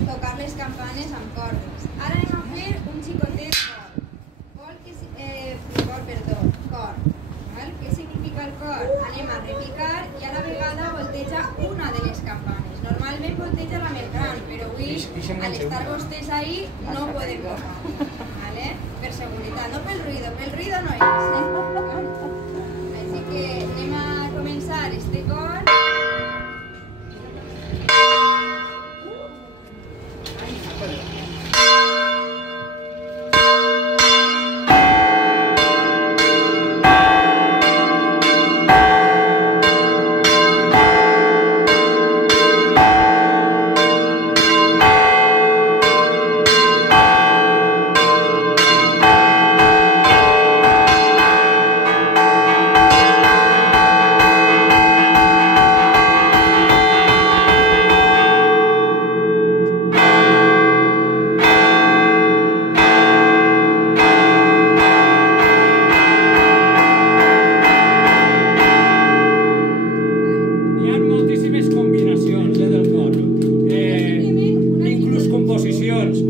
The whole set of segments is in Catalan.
tocar les campanes amb cordes. Ara anem a fer un xicotet cor. Cor. Què significa el cor? Anem a repicar i a la vegada volteja una de les campanes. Normalment volteja la més gran, però avui, al estar vostès ahí, no podem tocar. Per seguretat, no pel ruido no és. Així que anem a començar este cor.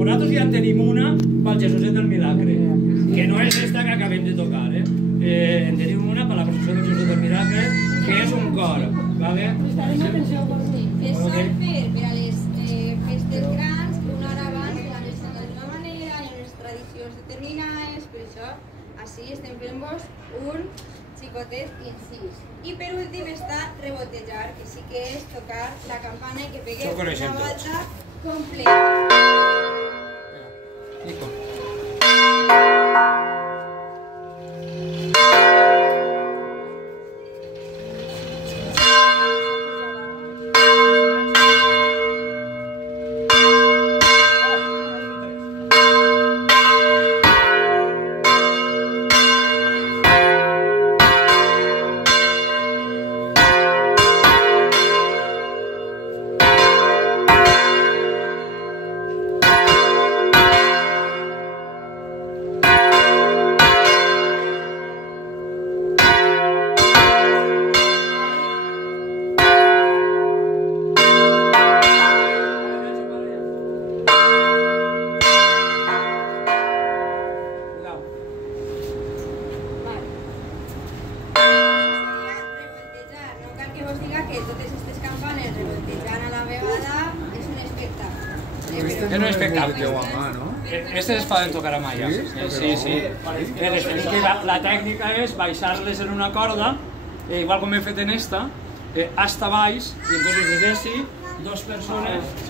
Nosaltres ja en tenim una pel Jesuset del Milagre, que no és esta que acabem de tocar. En tenim una per la processó del Jesuset del Milagre, que és un cor. Es sol fer per a les festes grans, una hora abans que la mesa d'una manera, hi ha unes tradicions determinades, per això així estem fent-vos un xicotet incís. I per últim està rebotejar, que sí que és tocar la campana i que pegueu una volta completa. Nico. Que totes aquestes campanes revoltejant a la vegada és un espectacle. És un espectacle. Aquestes es poden tocar amb malles. Sí. La tècnica és baixar-les en una corda, igual com hem fet en esta, hasta baix, i entonces des d'ací, dos persones